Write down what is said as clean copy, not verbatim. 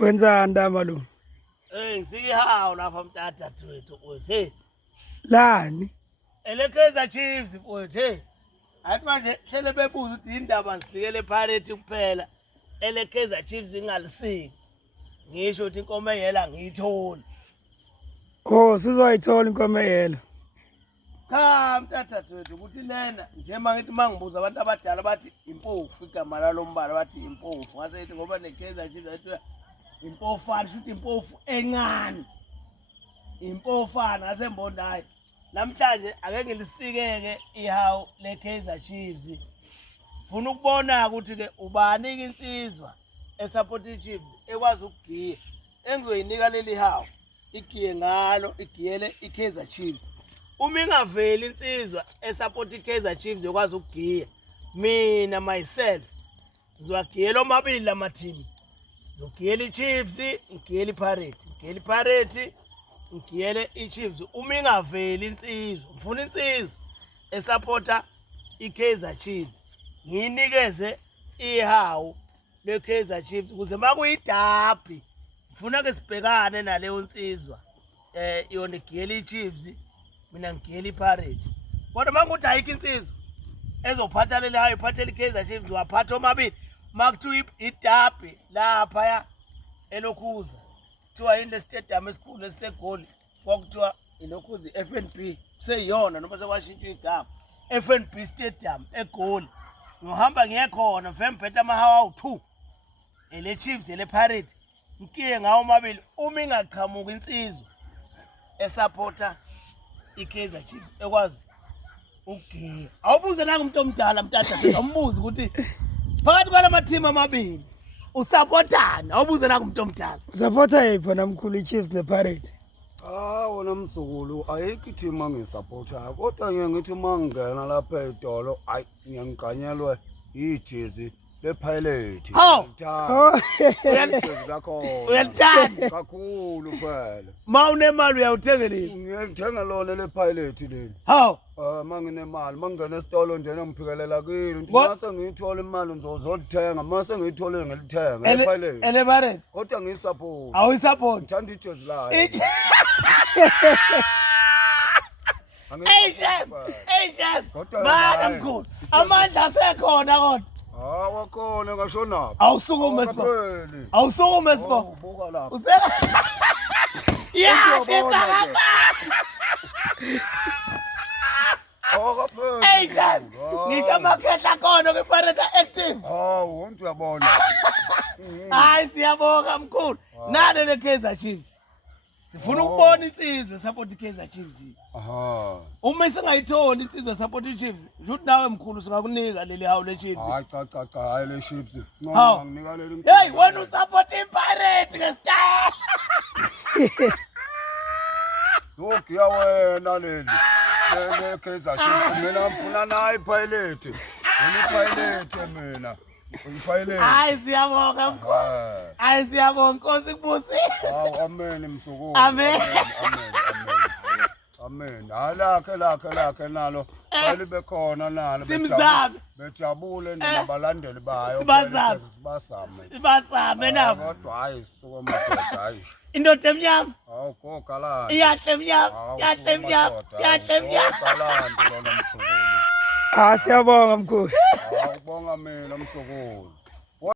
Wenzani ndaba lo? Ngisihawu lapha mtata wethu uthi Lani? Kaizer Chiefs uthi athi manje hlele bebuza ukuthi indaba ngisikele Pirates kuphela Kaizer Chiefs ingalisiki. Ngisho ukuthi inkomo eyela ngiyithola. Oh, sizoyithola inkomo eyela. Cha mtata wethu ukuthi lena nje mangithi mangibuza abantu abadala bathi impofu igama lalombala bathi impofu. Ngase ethi ngoba Kaizer Chiefs athi impofana shuthi impofu encane. Impofana ngasembondayo. Namhlanje ake ngilisikeke ihawu Kaizer Chiefs. Ufuna ukubona ukuthi ke ubani insizwa esupport iChiefs ekwazi ukugiya. Engizoyinika leli hawu igiye ngalo igiyele iKaizer Chiefs. Uma ingaveli insizwa esupport iKaizer Chiefs ekwazi ukugiya. Mina myself ngizogiyela omabili lamathini. Ngigiyele iChiefs, ngigiyele iPirates, ngigiyele iPirates, ngigiyele iChiefs. Uma ingaveli insizwa, ngifuna insizwa esupporta iKaizer Chiefs. Nginikeze ihawu leKaizer Chiefs ukuze makuyidabi ngifuna ke sibhekane naleyo insizwa yona igiyele iChiefs mina ngigiyele iPirates. Kodwa manguthi ayikho insizwa ezophatha leli hayi iphathele iKaizer Chiefs waphatha omabili makuthiwa idabi lapha ya eLokhuza kuthiwa yini stadium esikhulu esisegoli kwakuthiwa iLokhuza FNB kuseyiyona noma sekwashintsha igama FNB Stadium eGoli. Ngohamba ngiyekhona mfembhethe amahawu awu2 eleChiefs elePirates ngikiye ngawo mabili uma ingaqhamuka insizwa esupporta iKaizer Chiefs ekwazi ukugiya. Awubuze nanga umuntu omdala mtata umbuze ukuthi phakathi kwalamateam amabili usupportani. Awubuze nanga umuntu omdala Supporta yiphi namkhulu iChiefs nePirates? Wona msukulu ayikho team angisupporta kodwa ngithi mangena lapha edolo ayi ngiyangqanyelwe ijezi lePirates. Uyalithanda kakhulu phela. ma unemali uyawuthenga leli. Ngiyalithenga lona lePirates leli. Hawu Manginemali mangena esitolo nje ngiphikelela kini mase ngiyithola imali ngizolithenga mase ngiyithole ngilithenga lePirates. elePirates Kodwa ngiyisupport. awuyisupport. Ngithanda ijezi layo. Hey chef bana mkhulu amandla asekhona kodwa Wakhona ngasho naphi? awusukume sibo awusukume sibo Buka lapha. useka ya Awakapheli. hey chef ngisho amakhehla khona kwiPirates active. Hawu wonke uyabona. Hayi siyabonga mkhulu nale leKaizer Chiefs sifuna ukubona insizwe support iKaizer Chiefs. Aha. Uma singayitholi insizwe support iChiefs ukuthi nawe mkhulu singakunika leli hawu leChiefs. Hayi cha hayi le chips. Hawu. Nginika leli. Hey wena usupport iPirates ngestar. Yogiya wena leli. Le Kaizer Chiefs mina ngifuna nayi iPirates. Mina iPirates mina. IPirates. Hayi siyabonga mkhulu. Hayi siyabonga Nkosi kubusise. Hawu amen msukulu. Amen. Amen. Lakhe nalo balibe khona nalo Simzame. bejabule nabalandeli bayo. Sibazame. Sibazame nabo. Kodwa hayi suka madoda hayi. Indoda emnyama. Hawu gogalana. Iyahle emnyama. Yahle emnyama. Yahle emnyama. Gogalana lona msukulu. Siyabonga mkhulu. Awubonga mina msukulu.